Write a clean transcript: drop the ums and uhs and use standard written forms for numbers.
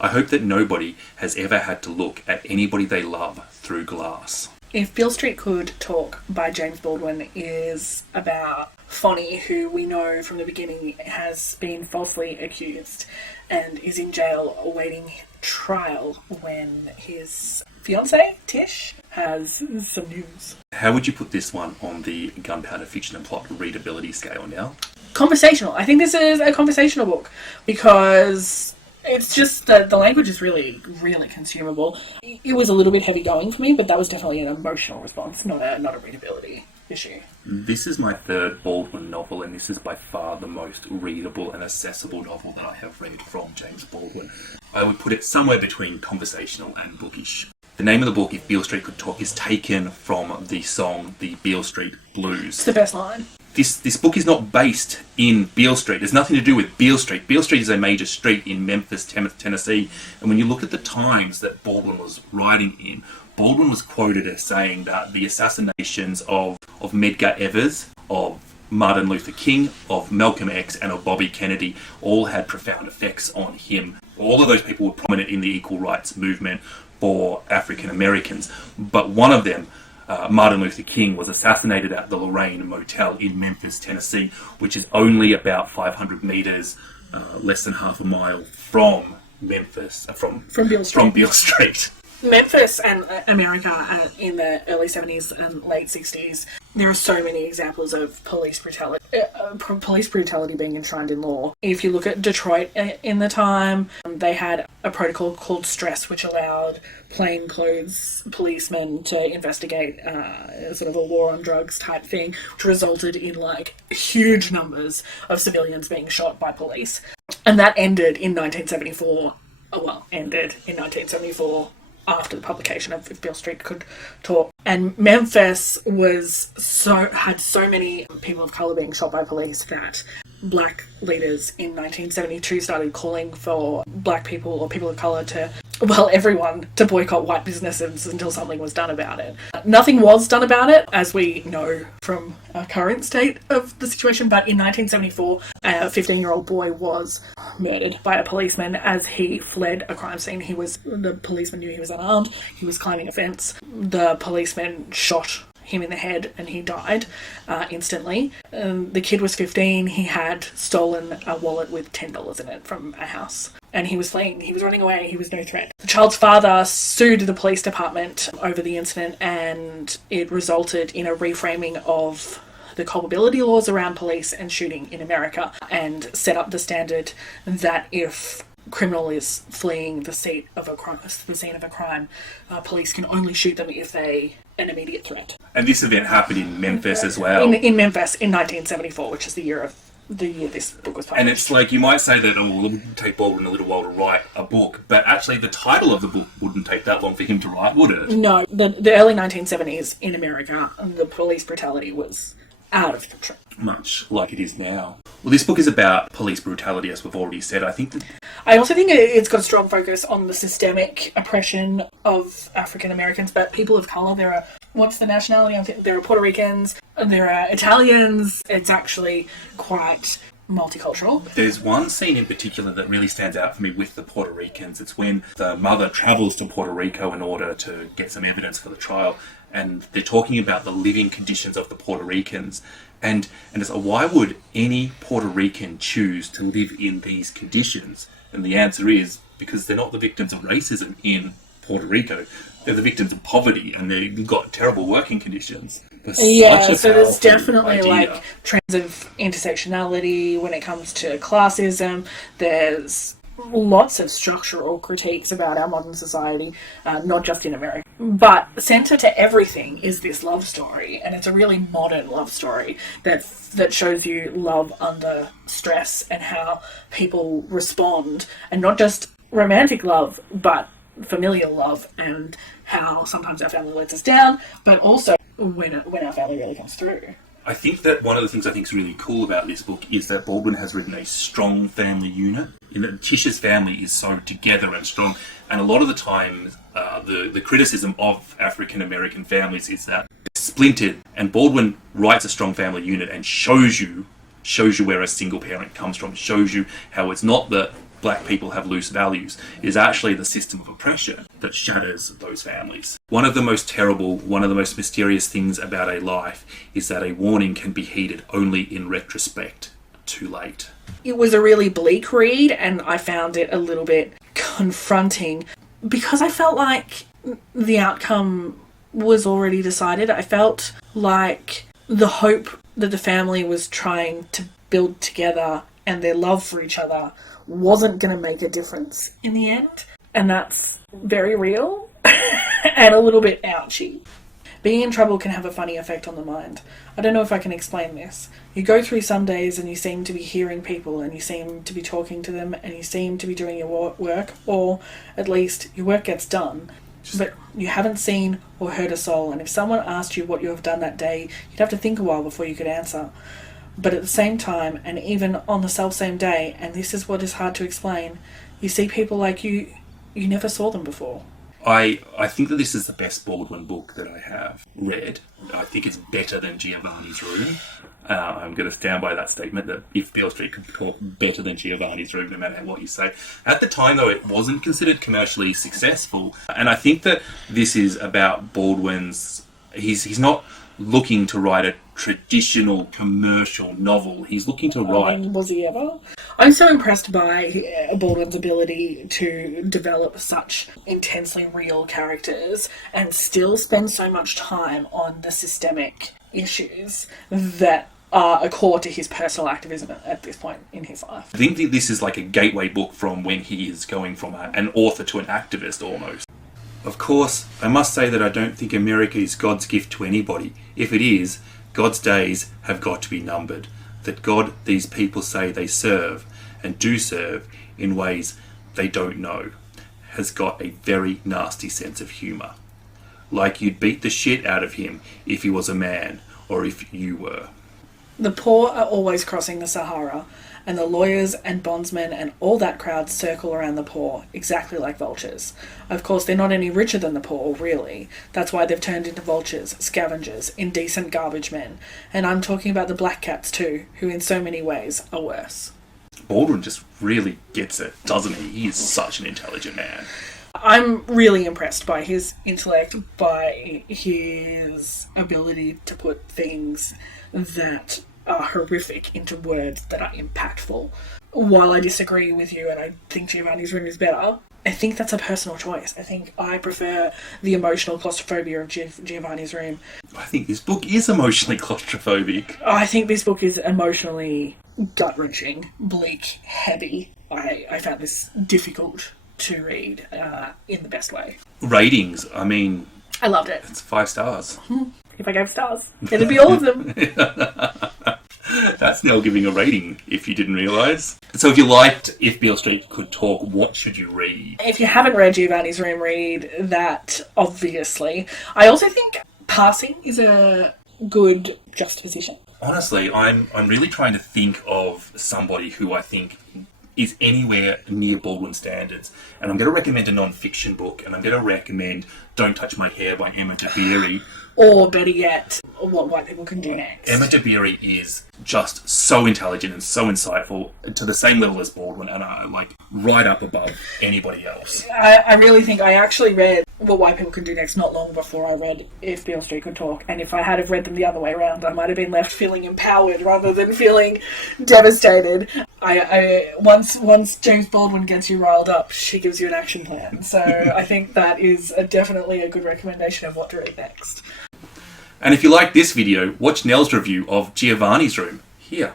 I hope that nobody has ever had to look at anybody they love through glass. If Beale Street Could Talk by James Baldwin is about Fonny, who we know from the beginning has been falsely accused and is in jail awaiting trial when his fiancée, Tish, has some news. How would you put this one on the gunpowder fiction and plot readability scale now? Conversational. I think this is a conversational book because it's just the language is really, really consumable. It was a little bit heavy going for me, but that was definitely an emotional response, not a readability issue. This is my third Baldwin novel, and this is by far the most readable and accessible novel that I have read from James Baldwin. I would put it somewhere between conversational and bookish. The name of the book, If Beale Street Could Talk, is taken from the song The Beale Street Blues. It's the best line. This book is not based in Beale Street. There's nothing to do with Beale Street. Beale Street is a major street in Memphis, Tennessee. And when you look at the times that Baldwin was writing in, Baldwin was quoted as saying that the assassinations of Medgar Evers, of Martin Luther King, of Malcolm X, and of Bobby Kennedy all had profound effects on him. All of those people were prominent in the equal rights movement for African Americans. But one of them, Martin Luther King, was assassinated at the Lorraine Motel in Memphis, Tennessee, which is only about 500 meters, less than half a mile from Memphis, from Beale Street. Memphis and America in the early 70s and late 60s, there are so many examples of police brutality being enshrined in law. If you look at Detroit in the time, they had a protocol called Stress, which allowed plainclothes policemen to investigate sort of a war on drugs type thing, which resulted in like huge numbers of civilians being shot by police. And that ended in 1974. After the publication of If Beale Street Could Talk. And Memphis had so many people of colour being shot by police that black leaders in 1972 started calling for black people or people of colour everyone to boycott white businesses until something was done about it. Nothing was done about it, as we know from our current state of the situation, but in 1974, a 15-year-old boy was murdered by a policeman as he fled a crime scene. The policeman knew he was unarmed, he was climbing a fence. The policeman shot him in the head and he died instantly. The kid was 15. He had stolen a wallet with $10 in it from a house and he was fleeing. He was running away. He was no threat. The child's father sued the police department over the incident and it resulted in a reframing of the culpability laws around police and shooting in America and set up the standard that if criminal is fleeing the scene of a crime, police can only shoot them if they an immediate threat. And this event happened in Memphis as well. In Memphis in 1974, which is the year this book was published. And it's like, you might say that it will take Baldwin a little while to write a book, but actually the title of the book wouldn't take that long for him to write, would it? No, the early 1970s in America, the police brutality was out of control. Much like it is now. Well, this book is about police brutality, as we've already said. I also think it's got a strong focus on the systemic oppression of African Americans, but people of colour. What's the nationality? There are Puerto Ricans, there are Italians. It's actually quite multicultural. There's one scene in particular that really stands out for me with the Puerto Ricans. It's when the mother travels to Puerto Rico in order to get some evidence for the trial, and they're talking about the living conditions of the Puerto Ricans. And it's like, why would any Puerto Rican choose to live in these conditions? And the answer is because they're not the victims of racism in Puerto Rico. They're the victims of poverty, and they've got terrible working conditions. So there's definitely like trends of intersectionality when it comes to classism. There's lots of structural critiques about our modern society, not just in America. But centre to everything is this love story, and it's a really modern love story that shows you love under stress and how people respond, and not just romantic love, but familial love, and how sometimes our family lets us down, but also when our family really comes through. I think that one of the things I think is really cool about this book is that Baldwin has written a strong family unit, in that Tish's family is so together and strong. And a lot of the time, the criticism of African American families is that they're splintered. And Baldwin writes a strong family unit and shows you where a single parent comes from. Shows you how it's not that black people have loose values. It is actually the system of oppression that shatters those families. One of the most terrible, one of the most mysterious things about a life is that a warning can be heeded only in retrospect. Too late. It was a really bleak read, and I found it a little bit confronting because I felt like the outcome was already decided. I felt like the hope that the family was trying to build together and their love for each other wasn't going to make a difference in the end. And that's very real and a little bit ouchy. Being in trouble can have a funny effect on the mind. I don't know if I can explain this. You go through some days and you seem to be hearing people and you seem to be talking to them and you seem to be doing your work, or at least your work gets done. But you haven't seen or heard a soul, and if someone asked you what you have done that day, you'd have to think a while before you could answer. But at the same time, and even on the self-same day, and this is what is hard to explain, you see people like you never saw them before. I think that this is the best Baldwin book that I have read. I think it's better than Giovanni's Room. I'm going to stand by that statement that if Beale Street could talk, better than Giovanni's Room, no matter what you say. At the time, though, it wasn't considered commercially successful. And I think that this is about Baldwin's... He's not looking to write a traditional commercial novel. He's looking to write... Was he ever? I'm so impressed by Baldwin's ability to develop such intensely real characters and still spend so much time on the systemic issues that are a core to his personal activism at this point in his life. I think that this is like a gateway book from when he is going from an author to an activist almost. Of course, I must say that I don't think America is God's gift to anybody. If it is, God's days have got to be numbered. That God these people say they serve, and do serve, in ways they don't know, has got a very nasty sense of humour. Like you'd beat the shit out of him if he was a man, or if you were. The poor are always crossing the Sahara, and the lawyers and bondsmen and all that crowd circle around the poor, exactly like vultures. Of course, they're not any richer than the poor, really. That's why they've turned into vultures, scavengers, indecent garbage men. And I'm talking about the black cats too, who in so many ways are worse. Baldwin just really gets it, doesn't he? He is such an intelligent man. I'm really impressed by his intellect, by his ability to put things that are horrific into words that are impactful. While I disagree with you and I think Giovanni's Room is better, I think that's a personal choice. I think I prefer the emotional claustrophobia of Giovanni's Room. I think this book is emotionally claustrophobic. I think this book is emotionally gut-wrenching, bleak, heavy. I found this difficult to read in the best way. Ratings, I mean... I loved it. It's 5 stars. If I gave stars, it'd be all of them. That's Nell giving a rating, if you didn't realise. So if you liked If Beale Street Could Talk, what should you read? If you haven't read Giovanni's Room, read that, obviously. I also think Passing is a good juxtaposition. Honestly, I'm really trying to think of somebody who I think is anywhere near Baldwin standards. And I'm going to recommend a non-fiction book, and I'm going to recommend Don't Touch My Hair by Emma Dabiri. Or, better yet, What White People Can Do Next. Emma Dabiri is just so intelligent and so insightful, to the same level as Baldwin, and right up above anybody else. I really think I actually read What White People Can Do Next not long before I read If Beale Street Could Talk, and if I had have read them the other way around, I might have been left feeling empowered rather than feeling devastated. Once James Baldwin gets you riled up, she gives you an action plan. So I think that is definitely a good recommendation of what to read next. And if you like this video, watch Nell's review of Giovanni's Room here.